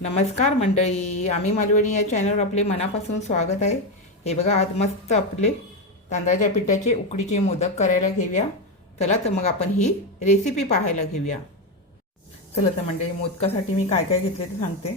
नमस्कार मंडळी, आम्ही मालवणी या चॅनलवर आपले मनापासून स्वागत आहे। हे बघा, आज मस्त आपले तांदळाच्या पिठाचे उकडीचे मोदक करायला घेऊया। चला तर मग आपण ही रेसिपी पाहायला घेऊया। चला तर मंडळी, मोदकासाठी मी काय काय घेतले ते सांगते।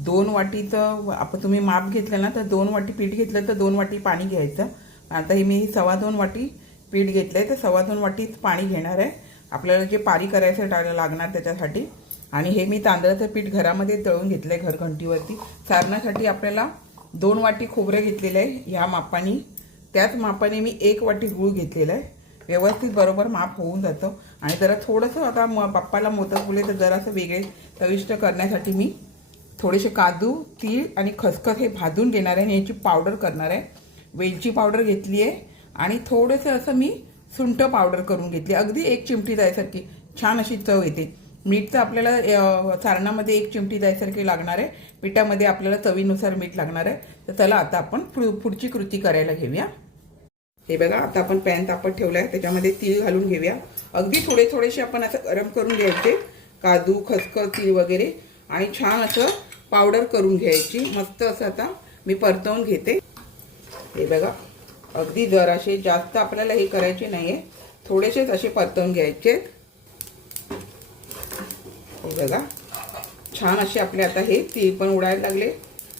2 वाटीचं आपण तुम्ही माप घेतलं ना, तर 2 वाटी पीठ घेतलं तर 2 वाटी पाणी घ्यायचं। आता हे मी 2.25 वाटी पीठ घेतलंय, तर 2.25 वाटीच पाणी घेणार आहे आपल्याला जे पारी करायचं लागणार त्याच्यासाठी। आणि हे मी तांदळाचं पीठ घरामध्ये तळून घेतलंय घरघंटीवरती। सारणासाठी आपल्याला 2 वाटी खोबरं घेतलेलं आहे ह्या मापाने। त्याच मापाने मी 1 वाटी गूळ घेतलेला आहे। व्यवस्थित बरोबर माप होऊन जातं। आणि जरा थोडंसं आता पप्पाला मोदक बोलले तर जरासं वेगळे चविष्ट करण्यासाठी मी थोडेसे काजू, तीळ आणि खसखस हे भाजून घेणार आहे आणि याची पावडर करणार आहे। वेलची पावडर घेतली आहे आणि थोडंसं असं मी सुंठ पावडर करून घेतली, अगदी 1 चिमटी जायसारखी, छान अशी चव येते। मीठ तर आपल्याला सारणामध्ये 1 चिमटी जायसारखी लागणार आहे। पिठामध्ये आपल्याला चवीनुसार मीठ लागणार आहे। तर चला आता आपण पुढची कृती करायला घेऊया। हे बघा, आता आपण पॅन तापत ठेवला आहे, त्याच्यामध्ये तीळ घालून घेऊया। अगदी थोडेसे आपण असं गरम करून घ्यायचे, काजू, खसखस, तीळ वगैरे, आणि छान असं पावडर करून घ्यायची। मस्त असं आता मी परतवून घेते। हे बघा, अगदी जरासे, जास्त आपल्याला हे करायचे नाहीये, थोडेसेच असे परतवून घ्यायचे। हे बघा, छान असे आपले आता हे तीळ पण उडायला लागले,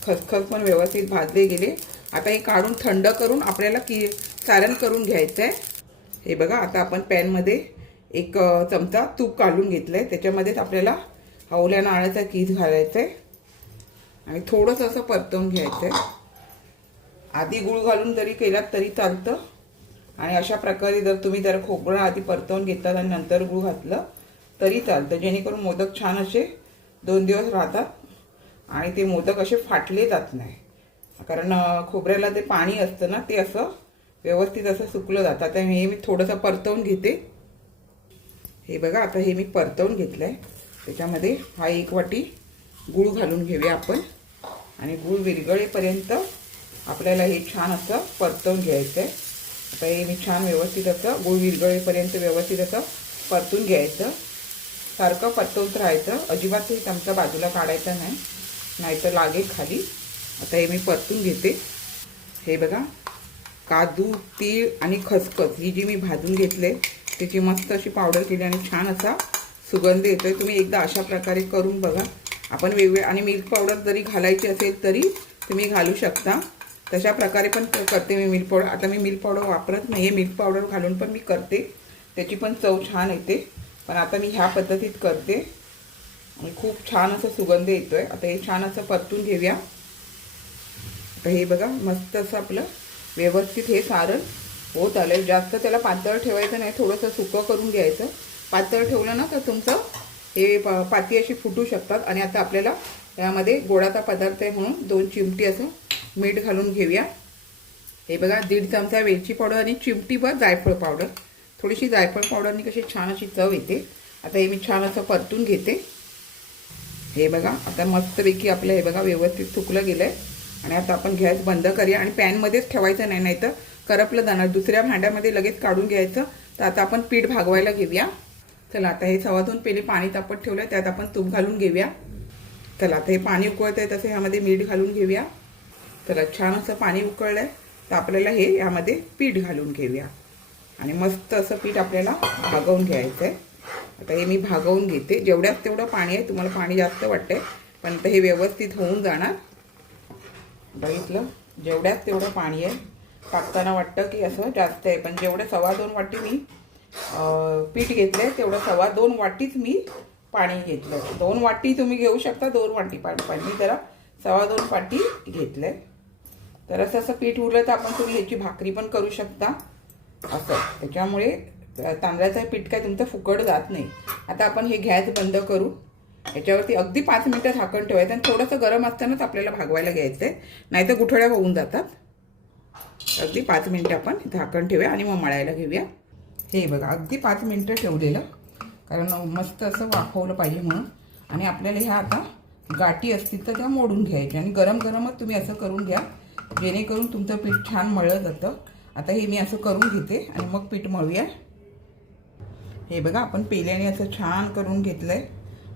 खसखस पण व्यवस्थित भाजले गेले। आता हे काढून थंड करून आपल्याला सारण करून घ्यायचं आहे। हे बघा, आता आपण पॅनमध्ये 1 चमचा तूप काढून घेतलंय, त्याच्यामध्येच आपल्याला हवल्या नारळाचा कीस घालायचा आहे आणि थोडंसं असं परतवून घ्यायचं आहे। आधी गूळ घालून जरी केलात तरी चालतं, आणि अशा प्रकारे जर तुम्ही जर खोबरं आधी परतवून घेतलात आणि नंतर गूळ घातलं तरी चालतं, जेणेकरून मोदक छान असे 2 दिवस राहतात आणि ते मोदक असे फाटले जात नाही। कारण खोबऱ्याला ते पाणी असतं ना, ते असं व्यवस्थित असं सुकलं जातं। आता हे मी थोडंसं परतवून घेते। हे बघा, आता हे मी परतवून घेतलंय, त्याच्यामध्ये 1 वाटी गूळ घालून घेऊया आपण, आणि गूळ विरघळेपर्यंत आपल्याला हे छान असं परतवून घ्यायचं आहे। आता हे मी छान व्यवस्थित असं गूळ विरघळेपर्यंत व्यवस्थित असं परतून घ्यायचं, सारखं परतवत राहायचं, अजिबात हे चमचा बाजूला काढायचा नाही, नाहीतर लागेल खाली। आता हे मी परतून घेते। हे बघा, काजू, तीळ आणि खसखस ही जी मी भाजून घेतले त्याची मस्त अशी पावडर केली आणि छान असा सुगंध येतोय। तुम्ही एकदा अशा प्रकारे करून बघा। आपण आणि मिल्क पावडर जरी घालायची असेल तरी तुम्ही घालू शकता, तशा प्रकारे पण करते मी मिल्क पावडर। आता मी मिल्क पावडर वापरत नाही, मिल्क पावडर घालून पण मी करते, त्याची पण चव छान येते, पण आता मी ह्या पद्धतीत करते आणि खूप छान असं सुगंध येतोय। आता हे छान असं परतून घेऊया। आता हे बघा, मस्त असं आपलं व्यवस्थित हे सारण होत आलंय। जास्त त्याला पातळ ठेवायचं नाही, थोडंसं सुकं करून घ्यायचं। पातळ ठेवलं ना तर तुमचं हे पाती अशी फुटू शकतात। आणि आता आपल्याला यामध्ये गोडाचा पदार्थ आहे म्हणून 2 चिमटी असं मीठ घालून घेऊया। हे बघा, 1.5 चमचा वेलची पावडर आणि चिमटीभर जायफळ पावडर, थोडीशी जायफळ पावडरनी कशी छान अशी चव येते। आता हे मी छान असं परतून घेते। हे बघा, आता मस्तपैकी आपलं हे बघा व्यवस्थित सुकलं गेलंय। आणि आता आपण गॅस बंद करूया आणि पॅनमध्येच ठेवायचं नाही, नाहीतर करपलं जाणार। दुसऱ्या भांड्यामध्ये लगेच काढून घ्यायचं। तर आता आपण पीठ भागवायला घेऊया। चला, आता हे 2.25 पेले पाणी तापत ठेवलंय, त्यात आपण तूप घालून घेऊया। चला, आता हे पाणी उकळत आहे तसं ह्यामध्ये मीठ घालून घेऊया। चला, छान असं पाणी उकळलंय, तर आपल्याला हे यामध्ये पीठ घालून घेऊया आणि मस्त असं पीठ आपल्याला भागवून घ्यायचं आहे। आता हे मी भागवून घेते, जेवढ्यात तेवढं पाणी आहे। तुम्हाला पाणी जास्त वाटतंय, पण आता हे व्यवस्थित होऊन जाणार। बघितलं, जेवढ्यात तेवढं पाणी आहे। टाकताना वाटतं की असं जास्त आहे, पण जेवढं 2.25 वाटी मी पीठ घेतलंय तेवढं 2.25 वाटीच मी पाणी घेतलं। 2 वाटी तुम्ही घेऊ शकता, 2 वाटी पाणी मी जरा 2.25 वाटी घेतलंय। तर असं पीठ उरलं तर आपण तुम्ही ह्याची भाकरी पण करू शकता असं, त्याच्यामुळे तांदळाचं पीठ काय तुमचं फुकट जात नाही। आता आपण हे गॅस बंद करू, याच्यावरती अगदी 5 मिनिटं झाकण ठेवायचं आणि थोडंसं गरम असतानाच आपल्याला भागवायला घ्यायचं आहे, नाहीतर गुठळ्या होऊन जातात। अगदी 5 मिनिटं आपण झाकण ठेवूया आणि मग मळायला घेऊया। हे बघा, अगदी 5 मिनिटं ठेवलेलं, कारण मस्त असं वाफवलं पाहिजे म्हणून। आणि आपल्याला ह्या आता गाठी असतील तर त्या मोडून घ्यायच्या आणि गरम गरमच तुम्ही असं करून घ्या, जेणेकरून तुमचं पीठ छान मळलं जातं। आता हे मी असं करून घेते आणि मग पीठ मळूया। हे बघा, आपण पेल्याने असं छान करून घेतलंय।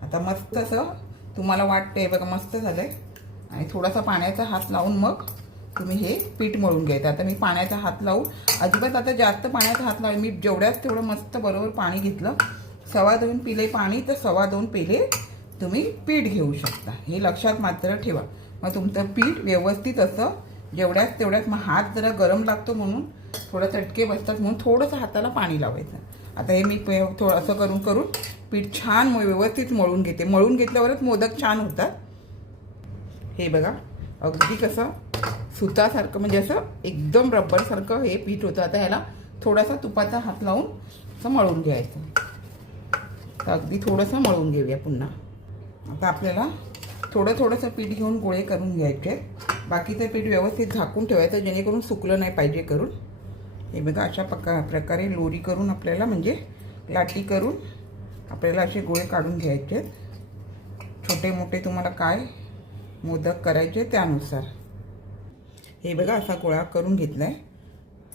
आता मस्त असं तुम्हाला वाटते बघा मस्त झालं आहे. आणि थोडासा पाण्याचा हात लावून मग तुम्ही हे पीठ मळून घ्यायचं. आता मी पाण्याचा हात लावून अजिबात आता जास्त पाण्याचा हात लावून मी जेवढ्याच तेवढं मस्त बरोबर पाणी घेतलं. 2.25 पेले पाणी तर 2.25 पेले तुम्ही पीठ घेऊ शकता. हे लक्षात मात्र ठेवा. मग तुमचं पीठ व्यवस्थित असं जेवढ्याच तेवढ्यात. मग हात जरा गरम लागतो म्हणून थोडं चटके बसतात म्हणून थोडंसं हाताला पाणी लावायचं. आता हे मी थोडं असं करून पीठ छान व्यवस्थित मळून घेते. मळून घेतल्यावरच मोदक छान होतात. हे बघा अगदी कसं सुतासारखं म्हणजे असं एकदम रबरसारखं हे पीठ होतं. आता ह्याला थोडासा तुपाचा हात लावून असं मळून घ्यायचं. तर अगदी थोडंसं मळून घेऊया पुन्हा. आता आपल्याला थोडंसं पीठ घेऊन गोळे करून घ्यायचे. बाकीचं पीठ व्यवस्थित झाकून ठेवायचं जेणेकरून सुकलं नाही पाहिजे करून. हे बघा अशा प्रकारे लोरी करून आपल्याला म्हणजे लाटी करून आपल्याला असे गोळे काढून घ्यायचे. छोटे मोठे तुम्हाला काय मोदक करायचे त्यानुसार. हे बघा असा गोळा करून घेतला आहे.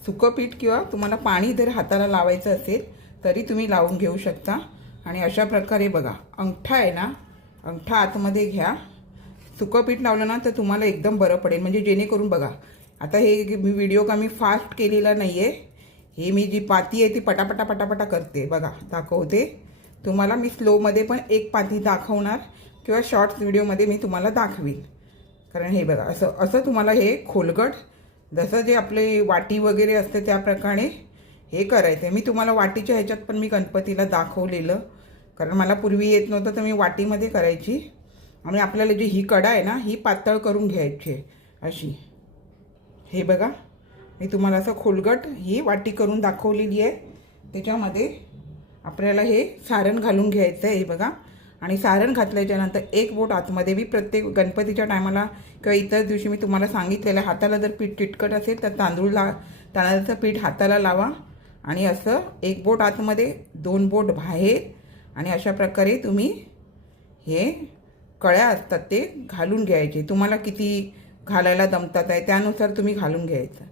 सुकं पीठ किंवा तुम्हाला पाणी जर हाताला लावायचं असेल तरी तुम्ही लावून घेऊ शकता. आणि अशा प्रकारे बघा अंगठा आहे ना, अंगठा आतमध्ये घ्या. सुकं पीठ लावलं ना तर तुम्हाला एकदम बरं पडेल. म्हणजे जेणेकरून बघा आता हे मी व्हिडिओ का मी फास्ट केलेला नाही आहे. हे मी जी पाती आहे ती पटापटा करते. बघा दाखवते तुम्हाला. मी स्लोमध्ये पण एक पाती दाखवणार किंवा शॉर्ट्स व्हिडिओमध्ये मी तुम्हाला दाखवीन. कारण हे बघा असं तुम्हाला हे खोलगट जसं जे आपले वाटी वगैरे असते त्या प्रकारे हे करायचं आहे. मी तुम्हाला वाटीच्या ह्याच्यात पण मी गणपतीला दाखवलेलं. कारण मला पूर्वी येत नव्हतं तर मी वाटीमध्ये करायची. आणि आपल्याला जी ही कडा आहे ना ही पातळ करून घ्यायची अशी. हे बघा मी तुम्हाला असं खोलगट ही वाटी करून दाखवलेली आहे. त्याच्यामध्ये आपल्याला हे सारण घालून घ्यायचं आहे. हे बघा. आणि सारण घातल्याच्यानंतर एक बोट आतमध्ये मी प्रत्येक गणपतीच्या टायमाला किंवा इतर दिवशी मी तुम्हाला सांगितलेलं हाताला जर पीठ चिटकट असेल तर तांदळाचं पीठ हाताला लावा. आणि असं एक बोट आतमध्ये 2 बोट बाहेर. आणि अशा प्रकारे तुम्ही हे कळ्या असतात ते घालून घ्यायचे. तुम्हाला किती घालायला जमतात आहे त्यानुसार तुम्ही घालून घ्यायचं.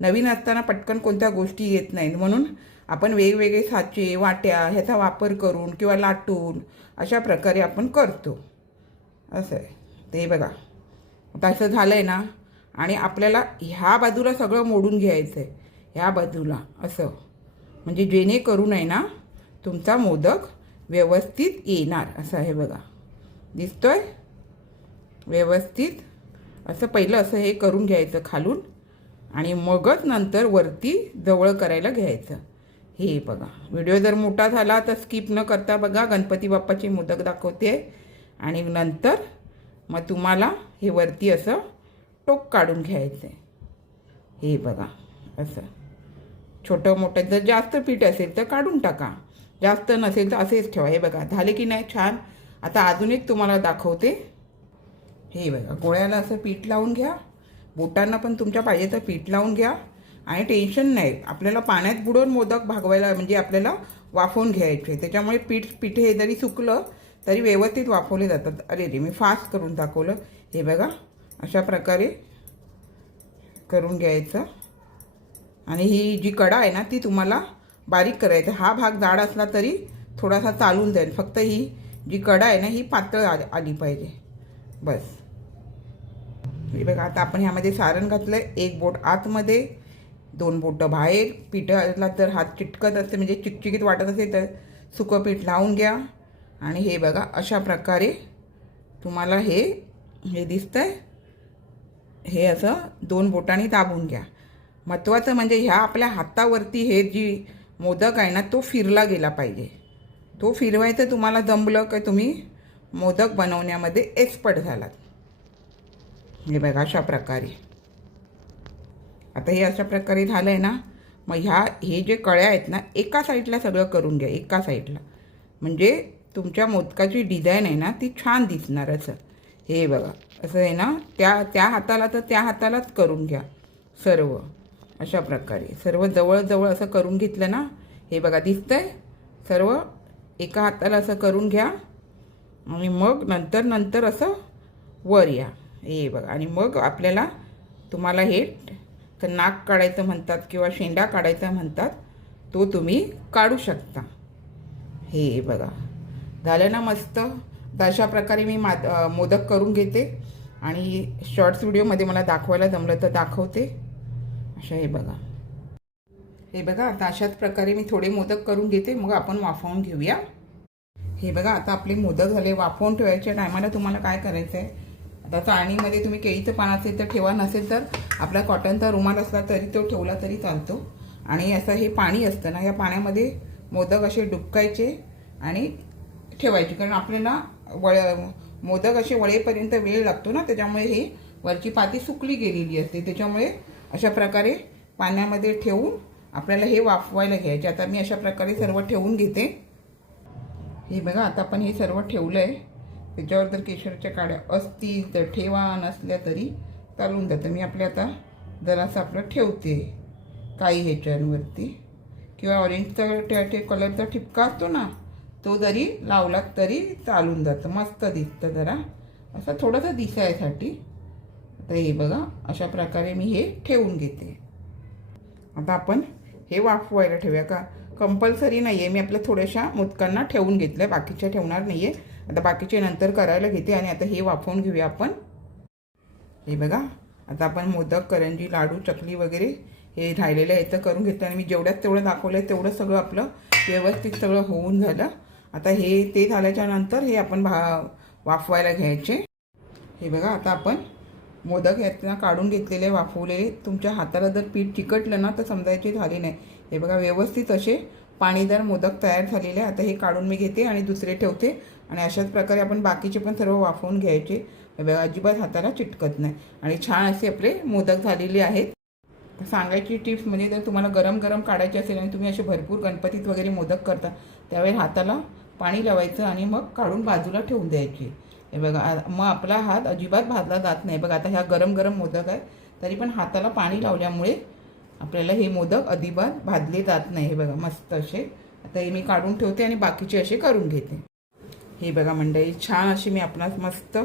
नवीन असताना पटकन कोणत्या गोष्टी येत नाहीत म्हणून आपण वेगवेगळे साचे वाट्या ह्याचा वापर करून किंवा लाटून अशा प्रकारे आपण करतो. असं आहे ते बघा. आता असं झालं आहे ना. आणि आपल्याला ह्या बाजूला सगळं मोडून घ्यायचं आहे. ह्या बाजूला असं म्हणजे जेणेकरून आहे ना तुमचा मोदक व्यवस्थित येणार. असं आहे बघा. दिसतोय व्यवस्थित. असं पहिलं असं हे करून घ्यायचं खालून. आणि मगच नंतर वरती जवळ करायला घ्यायचं. हे बघा व्हिडिओ जर मोठा झाला तर स्किप न करता बघा. गणपती बाप्पाचे मोदक दाखवते. आणि नंतर मग तुम्हाला हे वरती असं टोक काढून घ्यायचं आहे. हे बघा असं छोटं मोठं. जर जास्त पीठ असेल तर काढून टाका. जास्त नसेल तर असेच ठेवा. हे बघा झाले की नाही छान. आता अजून एक तुम्हाला दाखवते. हे बघा गोळ्याला असं पीठ लावून घ्या. बोटांना पण तुमच्या पाहिजे तर पीठ लावून घ्या. आणि टेन्शन नाही. आपल्याला पाण्यात बुडवून मोदक भागवायला म्हणजे आपल्याला वाफवून घ्यायचे. त्याच्यामुळे पीठ हे जरी सुकलं तरी व्यवस्थित वाफवले जातात. अरे मी फास्ट करून दाखवलं. हे बघा अशा प्रकारे करून घ्यायचं. आणि ही जी कडा आहे ना ती तुम्हाला बारीक करायचं. हा भाग जाड असला तरी थोडासा चालून जाईल. फक्त ही जी कडा आहे ना ही पातळ आली पाहिजे बस. हे बघा आता आपण ह्यामध्ये सारण घातलं आहे. 1 बोट आतमध्ये 2 बोटं बाहेर. पिठाला जर हात चिटकत असते म्हणजे चिकचिकीत वाटत असेल तर सुकं पीठ लावून घ्या. आणि हे बघा अशा प्रकारे तुम्हाला हे दिसतंय. हे असं 2 बोटांनी दाबून घ्या. महत्त्वाचं म्हणजे ह्या आपल्या हातावरती हे जी मोदक आहे ना तो फिरला गेला पाहिजे. तो फिरवायचं तुम्हाला जमलं की तुम्ही मोदक बनवण्यामध्ये एक्सपर्ट झालात. हे बघा अशा प्रकारे. आता हे अशा प्रकारे झालं आहे ना. मग हे जे कळ्या आहेत ना एका साईडला सगळं करून घ्या. एका साईडला म्हणजे तुमच्या मोदकाची डिझाईन आहे ना ती छान दिसणार. असं हे बघा असं आहे ना. त्या हाताला तर त्या हातालाच करून घ्या सर्व. अशा प्रकारे सर्व जवळजवळ असं करून घेतलं ना. हे बघा दिसतंय सर्व. एका हाताला असं करून घ्या. आणि मग नंतर असं वर या. हे बघा. आणि मग आपल्याला तुम्हाला हे तर नाक काढायचं म्हणतात किंवा शेंडा काढायचा म्हणतात तो तुम्ही काढू शकता. हे बघा झालं ना मस्त. तर अशा प्रकारे मी मोदक करून घेते आणि शॉर्ट्स व्हिडिओमध्ये मला दाखवायला जमलं तर दाखवते. अशा हे बघा आता अशाच प्रकारे मी थोडे मोदक करून घेते, मग आपण वाफवून घेऊया. हे बघा आता आपले मोदक झाले. वाफवून ठेवायच्या टायमाला तुम्हाला काय करायचं आहे, आता चाळणीमध्ये तुम्ही केळीचं पान असेल तर ठेवा, नसेल तर आपला कॉटनचा रुमाल असला तरी तो ठेवला तरी चालतो. आणि असं हे पाणी असतं ना, या पाण्यामध्ये मोदक असे डुबकायचे आणि ठेवायचे, कारण आपल्याला मोदक असे वळेपर्यंत वेळ लागतो ना, त्याच्यामुळे हे वरची पाती सुकली गेलेली असते. त्याच्यामुळे अशा प्रकारे पाण्यामध्ये ठेवून आपल्याला हे वाफवायला घ्यायचे. आता मी अशा प्रकारे सर्व ठेवून घेते. हे बघा आता आपण हे सर्व ठेवलं आहे. त्याच्यावर जर केशरच्या काड्या असतील तर ठेवा, नसल्या तरी चालून जातं. मी आपल्या आता जरासं आपलं ठेवते काही ह्याच्यांवरती, किंवा ऑरेंजचा कलरचा ठिपका असतो ना, तो जरी लावलात तरी चालून जातं. मस्त दिसतं जरा असं थोडंसं दिसायसाठी. आता हे बघा अशा प्रकारे मी हे ठेवून घेते. आता आपण हे वाफवायला ठेवूया. का कंपल्सरी नाही आहे, मी आपल्या थोड्याशा मोदकांना ठेवून घेतलं, बाकीच्या ठेवणार नाही आहे. आता बाकीचे नंतर करायला घेते आणि आता हे वाफवून घेऊया आपण. हे बघा आता आपण मोदक, करंजी, लाडू, चकली वगैरे हे राहिलेलं याचं करून घेतलं आणि मी जेवढ्यात तेवढं दाखवलं आहे तेवढं सगळं आपलं व्यवस्थित सगळं होऊन झालं. आता हे ते झाल्याच्या नंतर हे आपण वाफवायला घ्यायचे. हे बघा आता आपण मोदक यातनं काढून घेतलेले, वाफवलेले. तुमच्या हाताला जर पीठ चिकटलं ना तर समजायचे झाले नाही. हे बघा व्यवस्थित असे पाणीदार मोदक तयार झालेले. आता हे काढून मी घेते आणि दुसरे ठेवते आणि अशाच प्रकारे आपण बाकीचे पण सर्व वाफवून घ्यायचे. हे बघा अजिबात हाताला चिटकत नाही आणि छान असे आपले मोदक झालेले आहेत. सांगायची टिप्स म्हणजे जर तुम्हाला गरम गरम काढायचे असेल आणि तुम्ही असे भरपूर गणपतीत वगैरे मोदक करता, त्यावेळी हाताला पाणी लावायचं आणि मग काढून बाजूला ठेवून द्यायचे. हे बघा मग आपला हात अजिबात भाजला जात नाही. बघा आता ह्या गरम गरम मोदक आहे, तरी पण हाताला पाणी लावल्यामुळे आपल्याला हे मोदक अजिबात भाजले जात नाही. हे बघा मस्त असे. आता हे मी काढून ठेवते आणि बाकीचे असे करून घेते. हे बघा मंडळी छान असे मी आपणास मस्त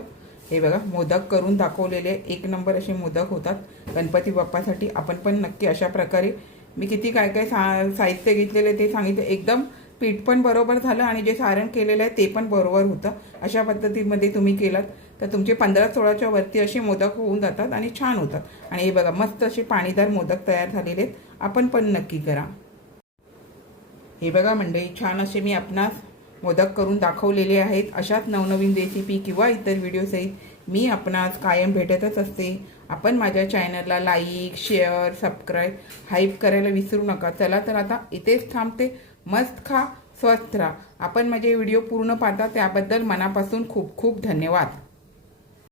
हे बघा मोदक करून दाखवलेले. एक नंबर असे मोदक होतात गणपती बाप्पासाठी. आपण पण नक्की अशा प्रकारे, मी किती काय काय साहित्य घेतलेले ते सांगितलं. एकदम पीठ पण बरोबर झालं आणि जे सारण केलेलं आहे ते पण बरोबर होतं. अशा पद्धतीमध्ये तुम्ही केलात तर तुमचे 15-16च्या वरती असे मोदक होऊन जातात आणि छान होतात. आणि हे बघा मस्त असे पाणीदार मोदक तयार झालेले आहेत. आपण पण नक्की करा. हे बघा मंडळी छान असे मी आपणास मोदक करून दाखवलेले आहेत. अशाच नवनवीन रेसिपी किंवा इतर व्हिडिओसहित मी आपणास कायम भेटतच असते. आपण माझ्या चॅनलला लाईक, शेअर, सबस्क्राईब, हाईप करायला विसरू नका. चला तर आता इथेच थांबते. मस्त खा, स्वस्थ राहा. आपण माझे व्हिडिओ पूर्ण पाहता त्याबद्दल मनापासून खूप खूप धन्यवाद.